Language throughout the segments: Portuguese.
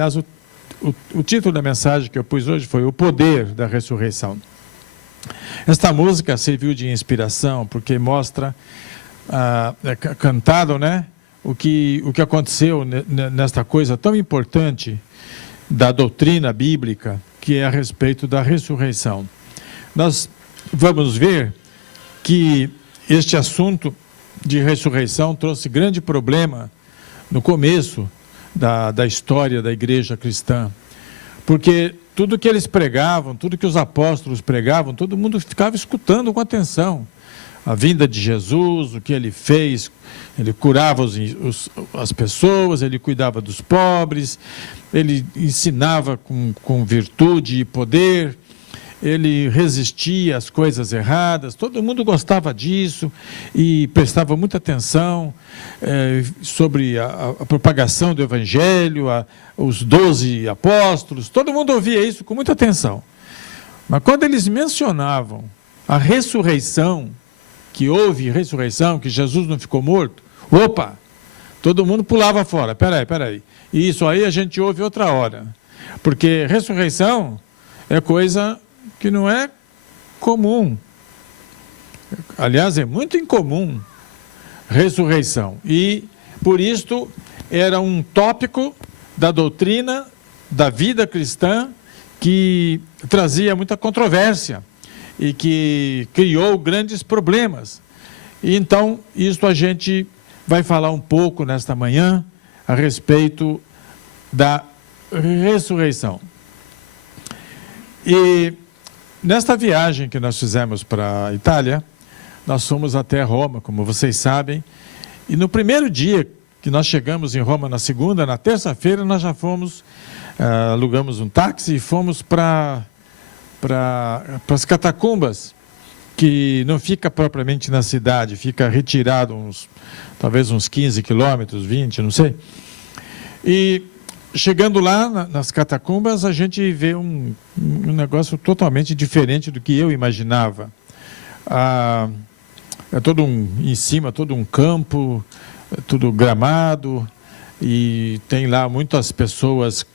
Aliás, o título da mensagem que eu pus hoje foi O Poder da Ressurreição. Esta música serviu de inspiração porque mostra, cantado, né, o que aconteceu nesta coisa tão importante da doutrina bíblica, que é a respeito da ressurreição. Nós vamos ver que este assunto de ressurreição trouxe grande problema no começo da história da igreja cristã, porque tudo que eles pregavam, tudo que os apóstolos pregavam, todo mundo ficava escutando com atenção. A vinda de Jesus, o que ele fez, ele curava as pessoas, ele cuidava dos pobres, ele ensinava com virtude e poder, ele resistia às coisas erradas, todo mundo gostava disso e prestava muita atenção sobre a propagação do Evangelho, os 12 apóstolos, todo mundo ouvia isso com muita atenção. Mas quando eles mencionavam a ressurreição, que houve ressurreição, que Jesus não ficou morto, opa, todo mundo pulava fora, peraí, e isso aí a gente ouve outra hora, porque ressurreição é coisa que não é comum, aliás, é muito incomum, ressurreição, e por isto era um tópico da doutrina da vida cristã que trazia muita controvérsia e que criou grandes problemas. E então, isto a gente vai falar um pouco nesta manhã a respeito da ressurreição. E nesta viagem que nós fizemos para a Itália, nós fomos até Roma, como vocês sabem, e no primeiro dia que nós chegamos em Roma, na segunda, na terça-feira, nós já fomos, alugamos um táxi e fomos para as catacumbas, que não fica propriamente na cidade, fica retirado talvez uns 15 quilômetros, 20, não sei. E chegando lá nas catacumbas, a gente vê um negócio totalmente diferente do que eu imaginava. É em cima, todo um campo, tudo gramado, e tem lá muitas pessoas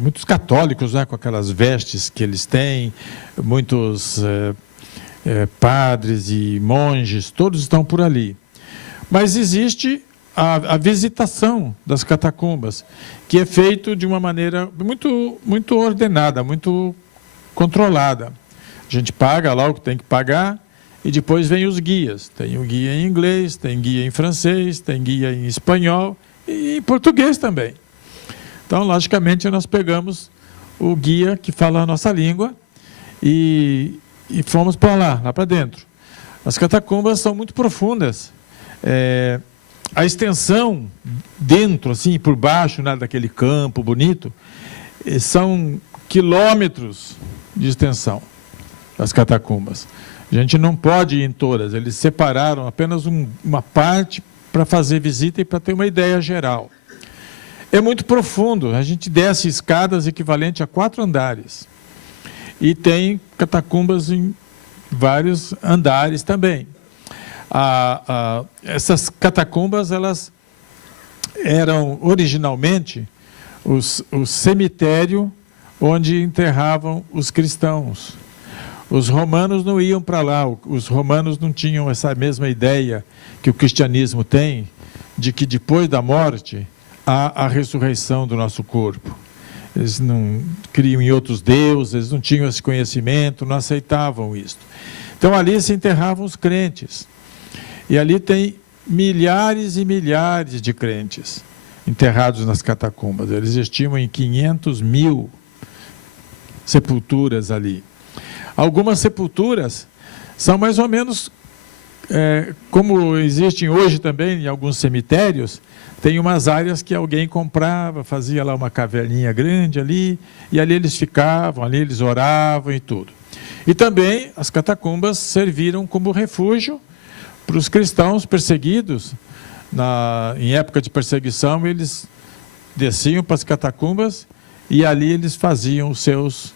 muitos católicos, né, com aquelas vestes que eles têm, muitos padres e monges, todos estão por ali. Mas existe a visitação das catacumbas, que é feito de uma maneira muito ordenada, muito controlada. A gente paga lá o que tem que pagar e depois vem os guias. Tem o guia em inglês, tem guia em francês, tem guia em espanhol e em português também. Então, logicamente, nós pegamos o guia que fala a nossa língua e fomos para lá para dentro. As catacumbas são muito profundas. A extensão dentro, assim, por baixo, né, daquele campo bonito, são quilômetros de extensão das catacumbas. A gente não pode ir em todas, eles separaram apenas uma parte para fazer visita e para ter uma ideia geral. É muito profundo, a gente desce escadas equivalentes a 4 andares. E tem catacumbas em vários andares também. Essas catacumbas, elas eram originalmente o cemitério onde enterravam os cristãos. Os romanos não iam para lá, os romanos não tinham essa mesma ideia que o cristianismo tem, de que depois da morte há a ressurreição do nosso corpo. Eles não criam em outros deuses, eles não tinham esse conhecimento, não aceitavam isso. Então ali se enterravam os crentes. E ali tem milhares e milhares de crentes enterrados nas catacumbas. Eles estimam em 500 mil sepulturas ali. Algumas sepulturas são mais ou menos como existem hoje também em alguns cemitérios, tem umas áreas que alguém comprava, fazia lá uma caverninha grande ali, e ali eles ficavam, ali eles oravam e tudo. E também as catacumbas serviram como refúgio para os cristãos perseguidos. Em época de perseguição, eles desciam para as catacumbas e ali eles faziam suas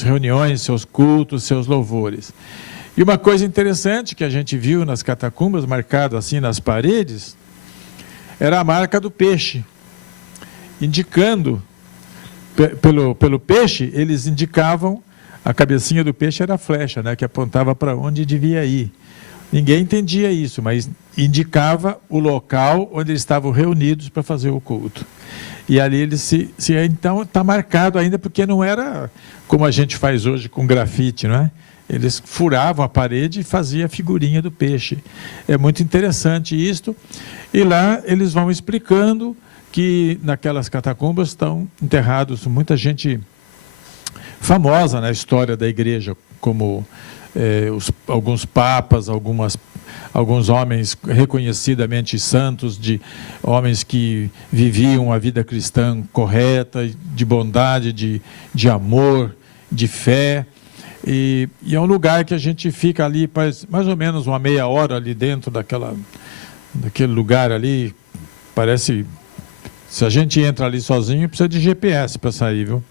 reuniões, seus cultos, seus louvores. E uma coisa interessante que a gente viu nas catacumbas, marcado assim nas paredes, era a marca do peixe. indicando, pelo peixe, eles indicavam, a cabecinha do peixe era a flecha, né, que apontava para onde devia ir. Ninguém entendia isso, mas indicava o local onde eles estavam reunidos para fazer o culto. E ali eles então está marcado ainda, porque não era como a gente faz hoje com grafite, não é? Eles furavam a parede e faziam a figurinha do peixe. É muito interessante isto. E lá eles vão explicando que naquelas catacumbas estão enterrados muita gente famosa na história da igreja, como alguns papas, alguns homens reconhecidamente santos, homens que viviam a vida cristã correta, de bondade, de amor, de fé. E é um lugar que a gente fica ali, mais ou menos uma meia hora ali dentro daquele lugar ali. Parece, se a gente entra ali sozinho, precisa de GPS para sair, viu?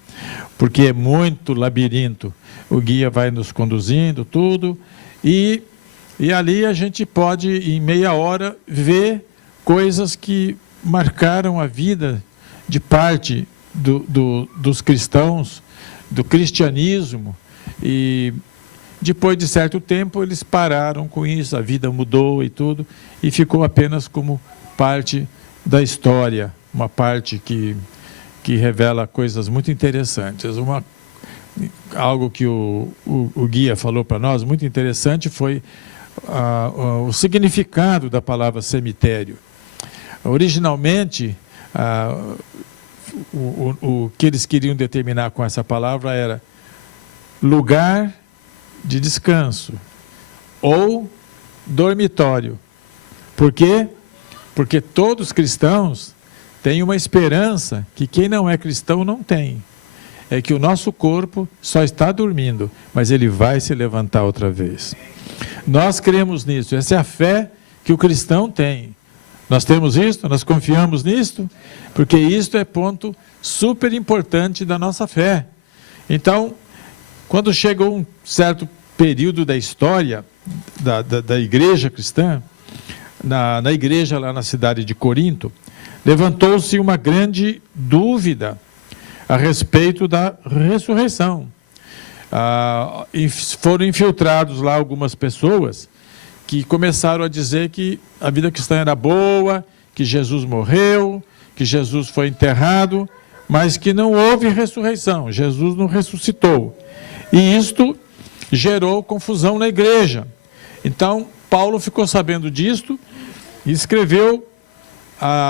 Porque é muito labirinto. O guia vai nos conduzindo, tudo, e ali a gente pode, em meia hora, ver coisas que marcaram a vida de parte dos cristãos, do cristianismo, e depois de certo tempo eles pararam com isso, a vida mudou e tudo, e ficou apenas como parte da história, uma parte que revela coisas muito interessantes. Algo que o guia falou para nós, muito interessante, foi o significado da palavra cemitério. Originalmente, o que eles queriam determinar com essa palavra era lugar de descanso ou dormitório. Por quê? Porque todos os cristãos têm uma esperança que quem não é cristão não tem. É que o nosso corpo só está dormindo, mas ele vai se levantar outra vez. Nós cremos nisso, essa é a fé que o cristão tem. Nós temos isto, nós confiamos nisto, porque isto é ponto super importante da nossa fé. Então, quando chegou um certo período da história da igreja cristã, na igreja lá na cidade de Corinto, levantou-se uma grande dúvida a respeito da ressurreição. Foram infiltrados lá algumas pessoas que começaram a dizer que a vida cristã era boa, que Jesus morreu, que Jesus foi enterrado, mas que não houve ressurreição, Jesus não ressuscitou. E isto gerou confusão na igreja. Então, Paulo ficou sabendo disto e escreveu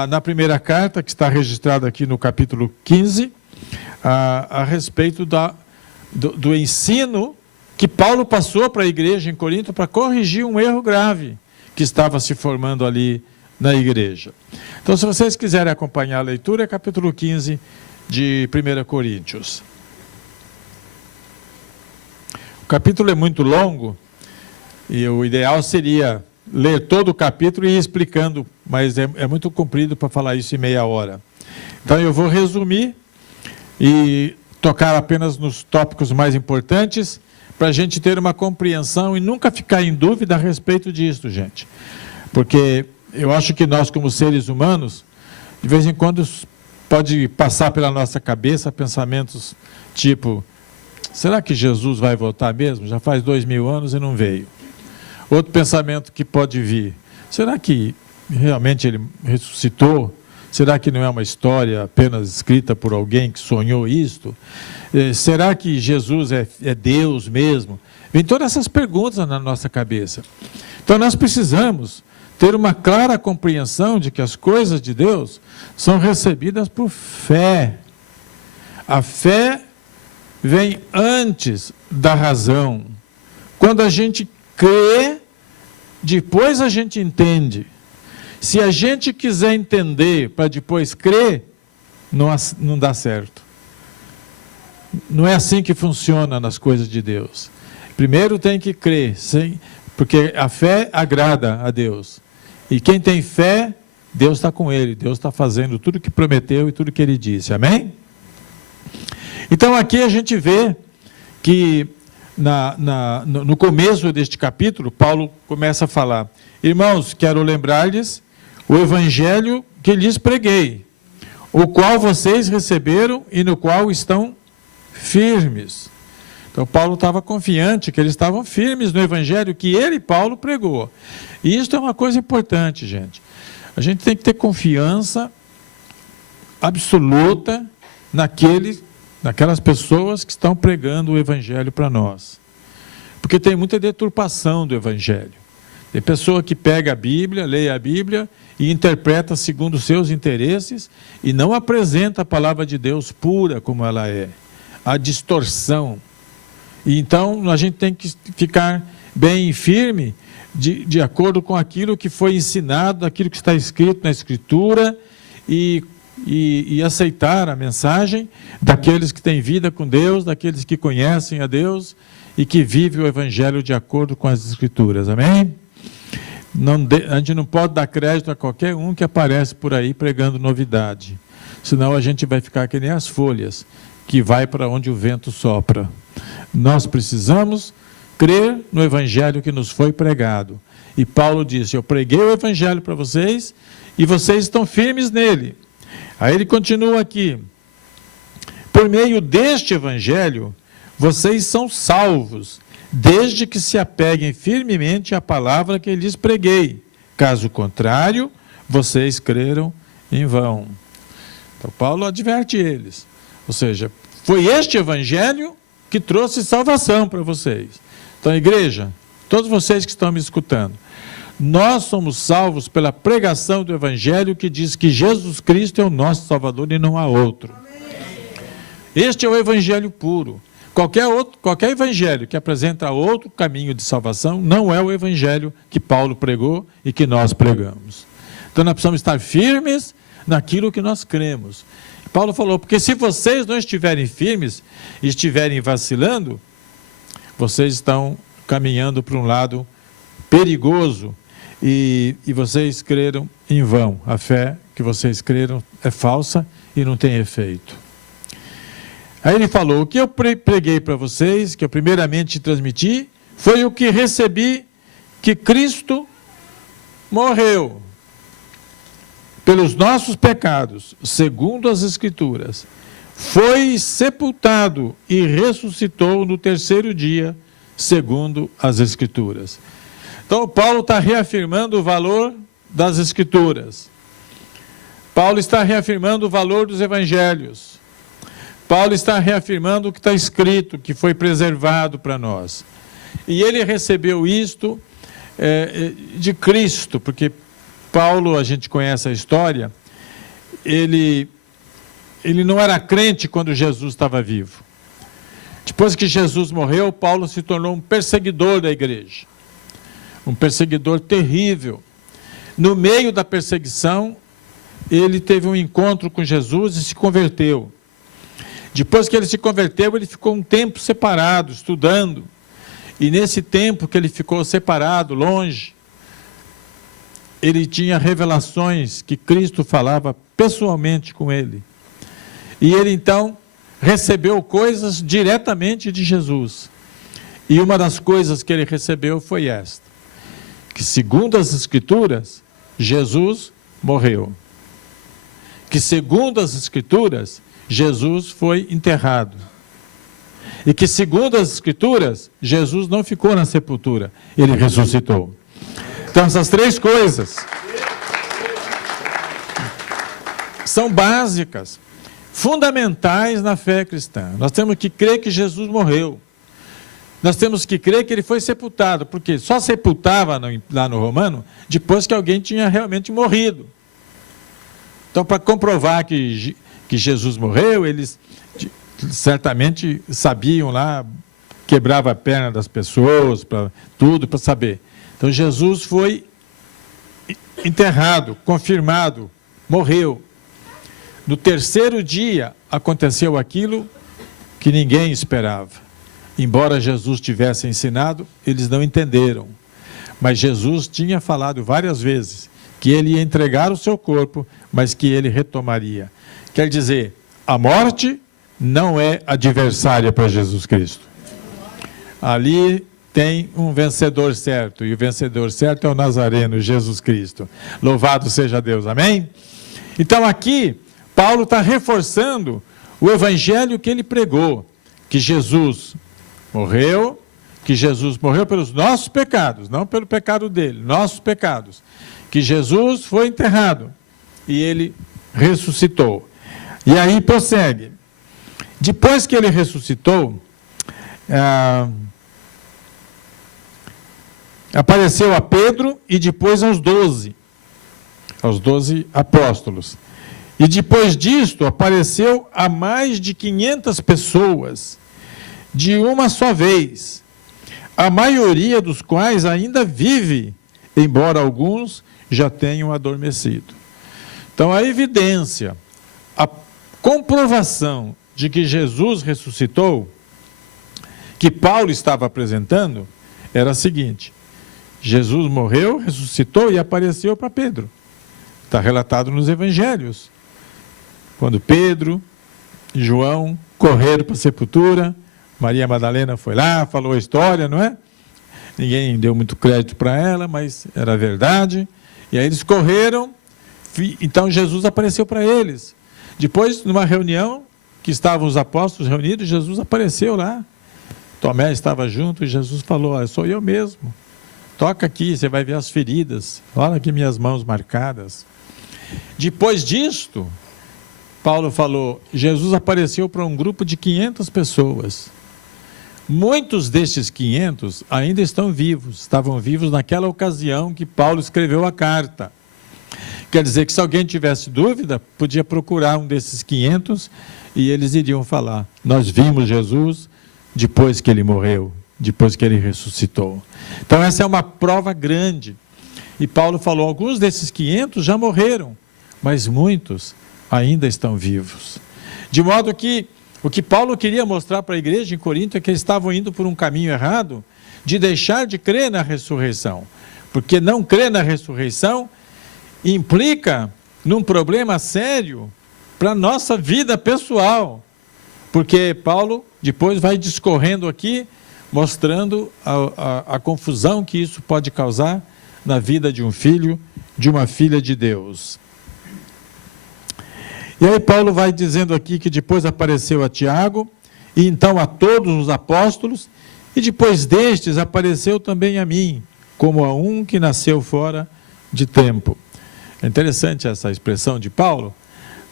na primeira carta, que está registrada aqui no capítulo 15, a respeito do ensino que Paulo passou para a igreja em Corinto para corrigir um erro grave que estava se formando ali na igreja. Então, se vocês quiserem acompanhar a leitura, é capítulo 15 de 1 Coríntios. O capítulo é muito longo e o ideal seria ler todo o capítulo e ir explicando, mas é muito comprido para falar isso em meia hora. Então eu vou resumir e tocar apenas nos tópicos mais importantes, para a gente ter uma compreensão e nunca ficar em dúvida a respeito disso, gente. Porque eu acho que nós, como seres humanos, de vez em quando pode passar pela nossa cabeça pensamentos tipo: será que Jesus vai voltar mesmo? Já faz 2000 anos e não veio. Outro pensamento que pode vir: será que realmente ele ressuscitou? Será que não é uma história apenas escrita por alguém que sonhou isto? Será que Jesus é Deus mesmo? Vem todas essas perguntas na nossa cabeça. Então nós precisamos ter uma clara compreensão de que as coisas de Deus são recebidas por fé. A fé vem antes da razão. Quando a gente crê, depois a gente entende. Se a gente quiser entender para depois crer, não dá certo. Não é assim que funciona nas coisas de Deus. Primeiro tem que crer, porque a fé agrada a Deus. E quem tem fé, Deus está com ele. Deus está fazendo tudo que prometeu e tudo que ele disse. Amém? Então aqui a gente vê que no começo deste capítulo, Paulo começa a falar: irmãos, quero lembrar-lhes o evangelho que lhes preguei, o qual vocês receberam e no qual estão firmes. Então, Paulo estava confiante que eles estavam firmes no evangelho que ele, Paulo, pregou. E isso é uma coisa importante, gente. A gente tem que ter confiança absoluta naquelas pessoas que estão pregando o evangelho para nós. Porque tem muita deturpação do evangelho. Tem pessoa que pega a Bíblia, lê a Bíblia e interpreta segundo os seus interesses e não apresenta a palavra de Deus pura como ela é. A distorção. E então a gente tem que ficar bem firme de acordo com aquilo que foi ensinado, aquilo que está escrito na Escritura e aceitar a mensagem daqueles que têm vida com Deus, daqueles que conhecem a Deus e que vivem o Evangelho de acordo com as Escrituras. Amém? A gente não pode dar crédito a qualquer um que aparece por aí pregando novidade. Senão a gente vai ficar que nem as folhas, que vai para onde o vento sopra. Nós precisamos crer no Evangelho que nos foi pregado. E Paulo disse, eu preguei o Evangelho para vocês e vocês estão firmes nele. Aí ele continua aqui, por meio deste Evangelho, vocês são salvos, desde que se apeguem firmemente à palavra que lhes preguei. Caso contrário, vocês creram em vão. Então Paulo adverte eles. Ou seja, foi este Evangelho que trouxe salvação para vocês. Então, igreja, todos vocês que estão me escutando, nós somos salvos pela pregação do Evangelho que diz que Jesus Cristo é o nosso Salvador e não há outro. Este é o Evangelho puro. Qualquer evangelho que apresenta outro caminho de salvação não é o evangelho que Paulo pregou e que nós pregamos. Então nós precisamos estar firmes naquilo que nós cremos. Paulo falou, porque se vocês não estiverem firmes e estiverem vacilando, vocês estão caminhando para um lado perigoso e vocês creram em vão. A fé que vocês creram é falsa e não tem efeito. Aí ele falou, o que eu preguei para vocês, que eu primeiramente transmiti, foi o que recebi, que Cristo morreu pelos nossos pecados, segundo as Escrituras, foi sepultado e ressuscitou no terceiro dia, segundo as Escrituras. Então, Paulo está reafirmando o valor das Escrituras. Paulo está reafirmando o valor dos Evangelhos. Paulo está reafirmando o que está escrito, que foi preservado para nós. E ele recebeu isto de Cristo, porque Paulo, a gente conhece a história, ele não era crente quando Jesus estava vivo. Depois que Jesus morreu, Paulo se tornou um perseguidor da igreja. Um perseguidor terrível. No meio da perseguição, ele teve um encontro com Jesus e se converteu. Depois que ele se converteu, ele ficou um tempo separado, estudando. E nesse tempo que ele ficou separado, longe, ele tinha revelações que Cristo falava pessoalmente com ele. E ele então recebeu coisas diretamente de Jesus. E uma das coisas que ele recebeu foi esta, que segundo as Escrituras, Jesus morreu. Que segundo as Escrituras, Jesus foi enterrado. E que segundo as Escrituras, Jesus não ficou na sepultura, ele ressuscitou. Então essas três coisas são básicas, fundamentais na fé cristã. Nós temos que crer que Jesus morreu. Nós temos que crer que ele foi sepultado, porque só sepultava lá no Romano depois que alguém tinha realmente morrido. Então, para comprovar que Jesus morreu, eles certamente sabiam lá, quebrava a perna das pessoas, tudo para saber. Então Jesus foi enterrado, confirmado, morreu. No terceiro dia aconteceu aquilo que ninguém esperava. Embora Jesus tivesse ensinado, eles não entenderam. Mas Jesus tinha falado várias vezes que ele ia entregar o seu corpo, mas que ele retomaria. Quer dizer, a morte não é adversária para Jesus Cristo. Ali tem um vencedor certo, e o vencedor certo é o Nazareno, Jesus Cristo. Louvado seja Deus, amém? Então aqui, Paulo está reforçando o evangelho que ele pregou, que Jesus morreu pelos nossos pecados, não pelo pecado dele, nossos pecados, que Jesus foi enterrado e ele ressuscitou. E aí prossegue. Depois que ele ressuscitou, apareceu a Pedro e depois aos 12 apóstolos. E depois disto, apareceu a mais de 500 pessoas, de uma só vez, a maioria dos quais ainda vive, embora alguns já tenham adormecido. Então, a evidência, a comprovação de que Jesus ressuscitou, que Paulo estava apresentando, era a seguinte: Jesus morreu, ressuscitou e apareceu para Pedro. Está relatado nos evangelhos. Quando Pedro e João correram para a sepultura, Maria Madalena foi lá, falou a história, não é? Ninguém deu muito crédito para ela, mas era verdade. E aí eles correram, então Jesus apareceu para eles. Depois, numa reunião, que estavam os apóstolos reunidos, Jesus apareceu lá. Tomé estava junto e Jesus falou: olha, sou eu mesmo. Toca aqui, você vai ver as feridas. Olha aqui minhas mãos marcadas. Depois disto, Paulo falou, Jesus apareceu para um grupo de 500 pessoas. Muitos destes 500 ainda estão vivos, estavam vivos naquela ocasião que Paulo escreveu a carta. Quer dizer que se alguém tivesse dúvida, podia procurar um desses 500 e eles iriam falar: nós vimos Jesus depois que ele morreu, depois que ele ressuscitou. Então essa é uma prova grande. E Paulo falou, alguns desses 500 já morreram, mas muitos ainda estão vivos. De modo que o que Paulo queria mostrar para a igreja em Corinto é que eles estavam indo por um caminho errado de deixar de crer na ressurreição. Porque não crer na ressurreição implica num problema sério para a nossa vida pessoal. Porque Paulo depois vai discorrendo aqui, mostrando a confusão que isso pode causar na vida de um filho, de uma filha de Deus. E aí Paulo vai dizendo aqui que depois apareceu a Tiago, e então a todos os apóstolos, e depois destes apareceu também a mim, como a um que nasceu fora de tempo. É interessante essa expressão de Paulo,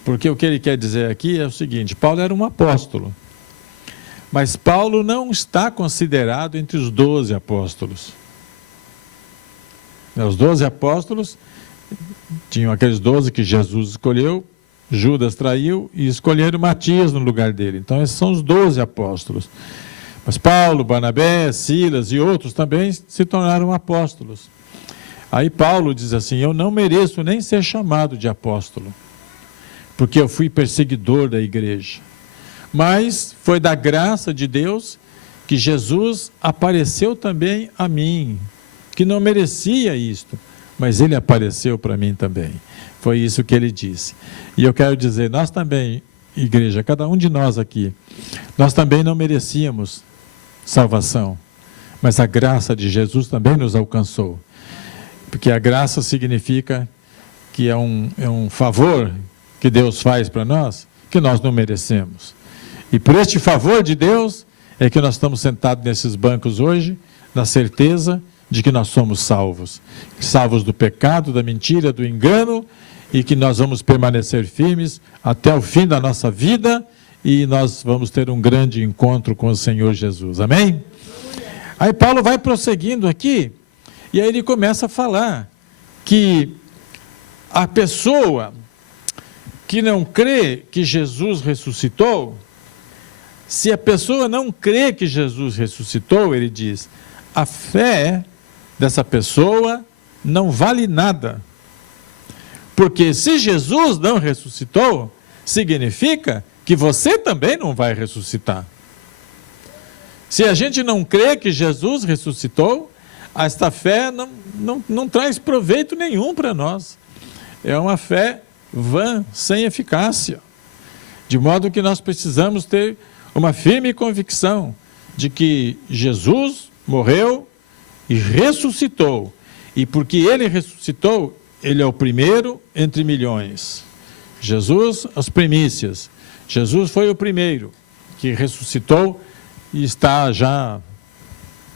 porque o que ele quer dizer aqui é o seguinte: Paulo era um apóstolo, mas Paulo não está considerado entre os 12 apóstolos. Os 12 apóstolos tinham aqueles 12 que Jesus escolheu, Judas traiu e escolheram Matias no lugar dele. Então esses são os 12 apóstolos. Mas Paulo, Barnabé, Silas e outros também se tornaram apóstolos. Aí Paulo diz assim: eu não mereço nem ser chamado de apóstolo, porque eu fui perseguidor da igreja. Mas foi da graça de Deus que Jesus apareceu também a mim, que não merecia isto, mas ele apareceu para mim também. Foi isso que ele disse. E eu quero dizer, nós também, igreja, cada um de nós aqui, nós também não merecíamos salvação, mas a graça de Jesus também nos alcançou. Porque a graça significa que é um favor que Deus faz para nós, que nós não merecemos. E por este favor de Deus, é que nós estamos sentados nesses bancos hoje, na certeza de que nós somos salvos. Salvos do pecado, da mentira, do engano, e que nós vamos permanecer firmes até o fim da nossa vida, e nós vamos ter um grande encontro com o Senhor Jesus. Amém? Aí Paulo vai prosseguindo aqui, e aí ele começa a falar que a pessoa que não crê que Jesus ressuscitou, se a pessoa não crê que Jesus ressuscitou, ele diz, a fé dessa pessoa não vale nada. Porque se Jesus não ressuscitou, significa que você também não vai ressuscitar. Se a gente não crê que Jesus ressuscitou, esta fé não traz proveito nenhum para nós. É uma fé vã, sem eficácia. De modo que nós precisamos ter uma firme convicção de que Jesus morreu e ressuscitou. E porque ele ressuscitou, ele é o primeiro entre milhões. Jesus, as primícias. Jesus foi o primeiro que ressuscitou e está já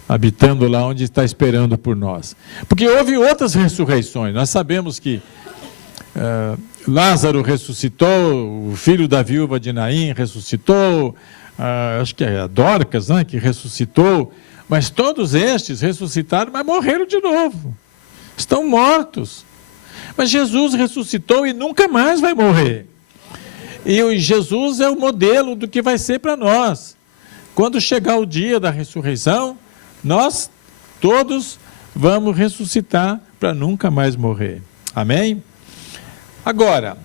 habitando lá onde está esperando por nós. Porque houve outras ressurreições. Nós sabemos que Lázaro ressuscitou, o filho da viúva de Naim ressuscitou, acho que é a Dorcas, né, que ressuscitou, mas todos estes ressuscitaram, mas morreram de novo. Estão mortos. Mas Jesus ressuscitou e nunca mais vai morrer. E Jesus é o modelo do que vai ser para nós. Quando chegar o dia da ressurreição, nós todos vamos ressuscitar para nunca mais morrer. Amém? Agora,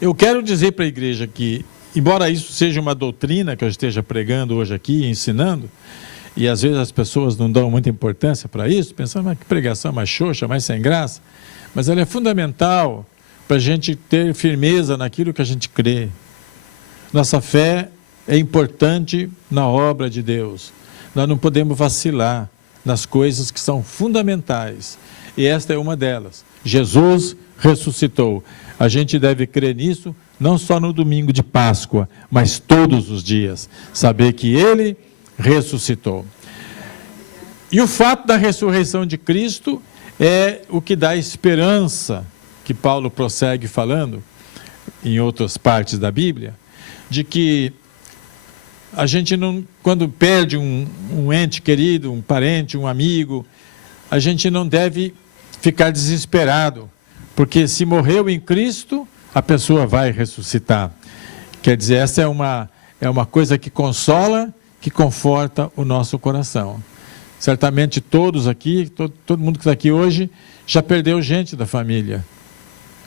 eu quero dizer para a igreja que, embora isso seja uma doutrina que eu esteja pregando hoje aqui, ensinando, e às vezes as pessoas não dão muita importância para isso, pensando, que pregação mais xoxa, mais sem graça, mas ela é fundamental para a gente ter firmeza naquilo que a gente crê. Nossa fé é importante na obra de Deus. Nós não podemos vacilar nas coisas que são fundamentais. E esta é uma delas. Jesus ressuscitou. A gente deve crer nisso, não só no domingo de Páscoa, mas todos os dias. Saber que Ele ressuscitou. E o fato da ressurreição de Cristo é o que dá esperança, que Paulo prossegue falando, em outras partes da Bíblia, de que a gente não, quando perde um ente querido, um parente, um amigo, a gente não deve ficar desesperado, porque se morreu em Cristo, a pessoa vai ressuscitar. Quer dizer, essa é uma coisa que consola, que conforta o nosso coração. Certamente todos aqui, todo mundo que está aqui hoje, já perdeu gente da família,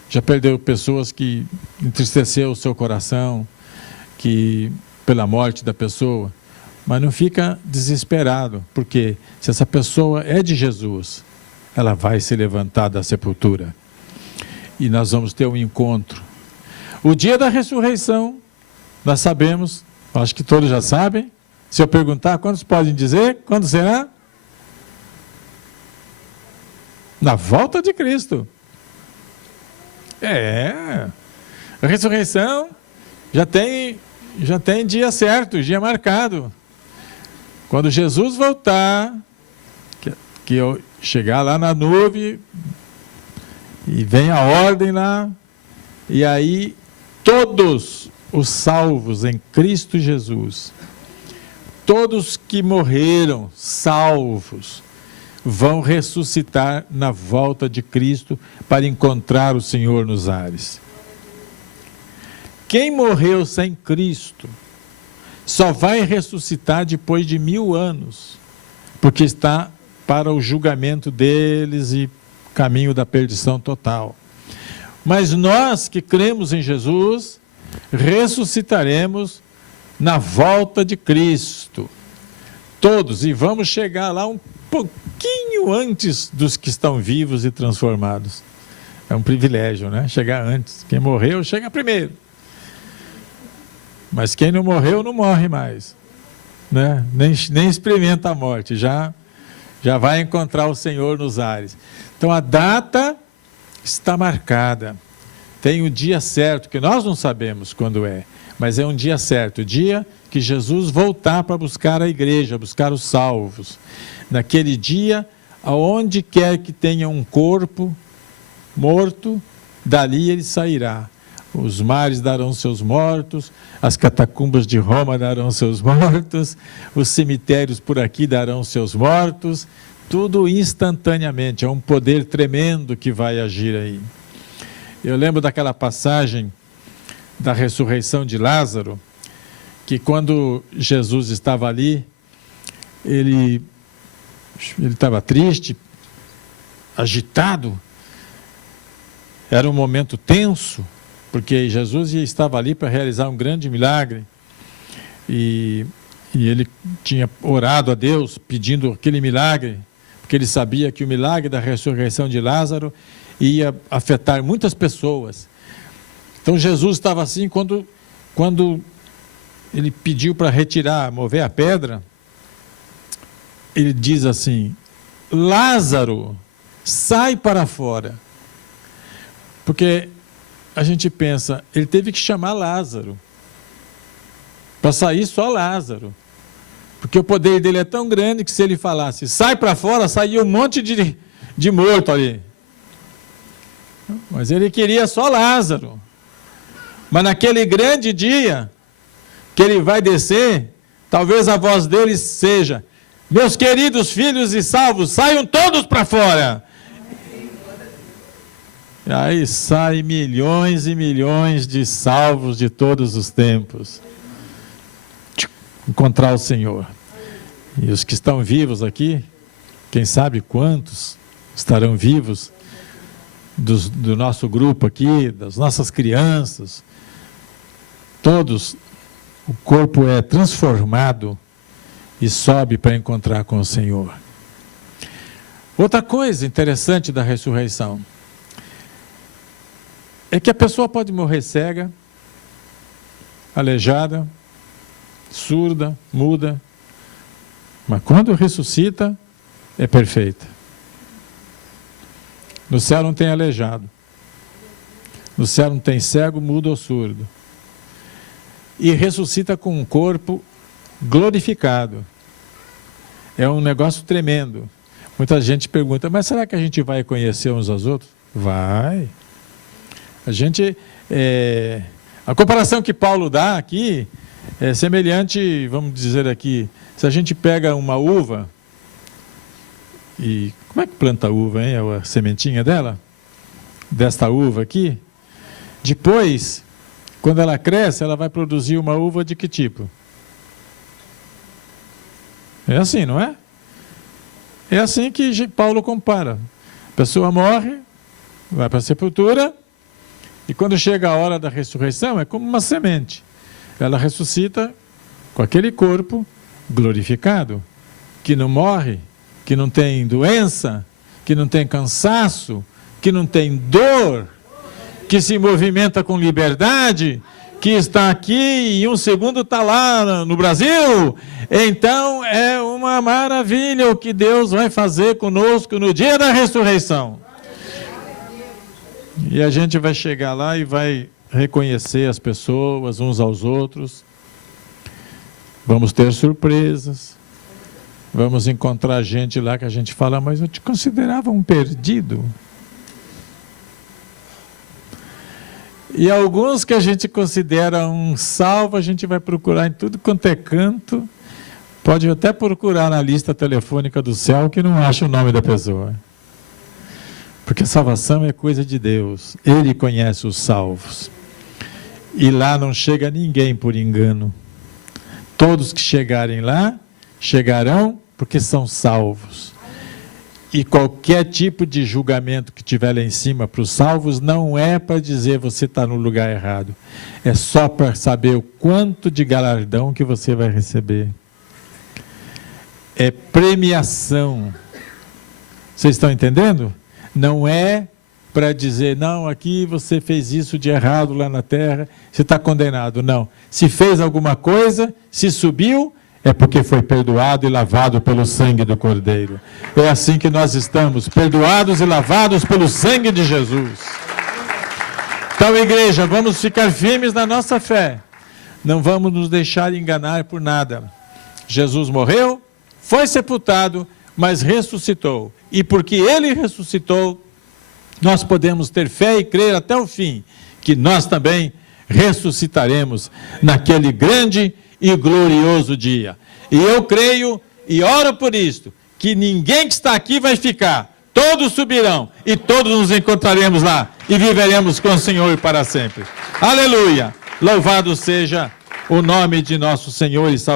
já perdeu pessoas que entristeceu o seu coração, que pela morte da pessoa, mas não fica desesperado, porque se essa pessoa é de Jesus, ela vai se levantar da sepultura e nós vamos ter um encontro. O dia da ressurreição, nós sabemos, acho que todos já sabem. Se eu perguntar, quantos podem dizer? Quando será? Na volta de Cristo. A ressurreição já tem dia certo, dia marcado. Quando Jesus voltar, que eu chegar lá na nuvem, e vem a ordem lá, e aí todos os salvos em Cristo Jesus, todos que morreram salvos, vão ressuscitar na volta de Cristo para encontrar o Senhor nos ares. Quem morreu sem Cristo só vai ressuscitar depois de 1000 anos, porque está para o julgamento deles e caminho da perdição total. Mas nós que cremos em Jesus, ressuscitaremos na volta de Cristo. Todos, e vamos chegar lá um pouquinho antes dos que estão vivos e transformados. É um privilégio, né? Chegar antes. Quem morreu, chega primeiro. Mas quem não morreu, não morre mais, né? Nem experimenta a morte, já vai encontrar o Senhor nos ares. Então a data está marcada, tem o dia certo, que nós não sabemos quando é, mas é um dia certo, o dia que Jesus voltar para buscar a igreja, buscar os salvos. Naquele dia, aonde quer que tenha um corpo morto, dali ele sairá. Os mares darão seus mortos, as catacumbas de Roma darão seus mortos, os cemitérios por aqui darão seus mortos, tudo instantaneamente, é um poder tremendo que vai agir aí. Eu lembro daquela passagem da ressurreição de Lázaro, que quando Jesus estava ali, ele estava triste, agitado, era um momento tenso, porque Jesus estava ali para realizar um grande milagre, e ele tinha orado a Deus pedindo aquele milagre, porque ele sabia que o milagre da ressurreição de Lázaro ia afetar muitas pessoas. Então Jesus estava assim, quando ele pediu para retirar, mover a pedra, ele diz assim: Lázaro, sai para fora. Porque a gente pensa, ele teve que chamar Lázaro. Para sair só Lázaro. Porque o poder dele é tão grande que se ele falasse, sai para fora, saía um monte de morto ali. Mas ele queria só Lázaro. Mas naquele grande dia que ele vai descer, talvez a voz dele seja, meus queridos filhos e salvos, saiam todos para fora. E aí saem milhões e milhões de salvos de todos os tempos. Encontrar o Senhor. E os que estão vivos aqui, quem sabe quantos estarão vivos do nosso grupo aqui, das nossas crianças, todos, o corpo é transformado e sobe para encontrar com o Senhor. Outra coisa interessante da ressurreição é que a pessoa pode morrer cega, aleijada, surda, muda, mas quando ressuscita, é perfeita. No céu não tem aleijado, no céu não tem cego, mudo ou surdo, e ressuscita com um corpo glorificado. É um negócio tremendo. Muita gente pergunta, mas será que a gente vai conhecer uns aos outros? Vai. A comparação que Paulo dá aqui é semelhante, vamos dizer aqui, se a gente pega uma uva, e como é que planta a uva, hein? A sementinha dela, desta uva aqui, depois, quando ela cresce, ela vai produzir uma uva de que tipo? É assim, não é? É assim que Paulo compara. A pessoa morre, vai para a sepultura, e quando chega a hora da ressurreição, é como uma semente. Ela ressuscita com aquele corpo glorificado, que não morre, que não tem doença, que não tem cansaço, que não tem dor, que se movimenta com liberdade, que está aqui e em um segundo está lá no Brasil. Então é uma maravilha o que Deus vai fazer conosco no dia da ressurreição. E a gente vai chegar lá e vai reconhecer as pessoas uns aos outros. Vamos ter surpresas. Vamos encontrar gente lá que a gente fala, mas eu te considerava um perdido. E alguns que a gente considera um salvo, a gente vai procurar em tudo quanto é canto. Pode até procurar na lista telefônica do céu que não acha o nome da pessoa. Porque salvação é coisa de Deus. Ele conhece os salvos. E lá não chega ninguém por engano. Todos que chegarem lá, chegarão porque são salvos. E qualquer tipo de julgamento que tiver lá em cima para os salvos, não é para dizer você está no lugar errado. É só para saber o quanto de galardão que você vai receber. É premiação. Vocês estão entendendo? Não é para dizer, não, aqui você fez isso de errado lá na terra, você está condenado. Não. Se fez alguma coisa, se subiu, é porque foi perdoado e lavado pelo sangue do Cordeiro. É assim que nós estamos, perdoados e lavados pelo sangue de Jesus. Então, igreja, vamos ficar firmes na nossa fé. Não vamos nos deixar enganar por nada. Jesus morreu, foi sepultado, mas ressuscitou. E porque ele ressuscitou, nós podemos ter fé e crer até o fim, que nós também ressuscitaremos naquele grande e glorioso dia. E eu creio e oro por isto, que ninguém que está aqui vai ficar, todos subirão e todos nos encontraremos lá e viveremos com o Senhor para sempre. Aleluia! Louvado seja o nome de nosso Senhor e Salvador.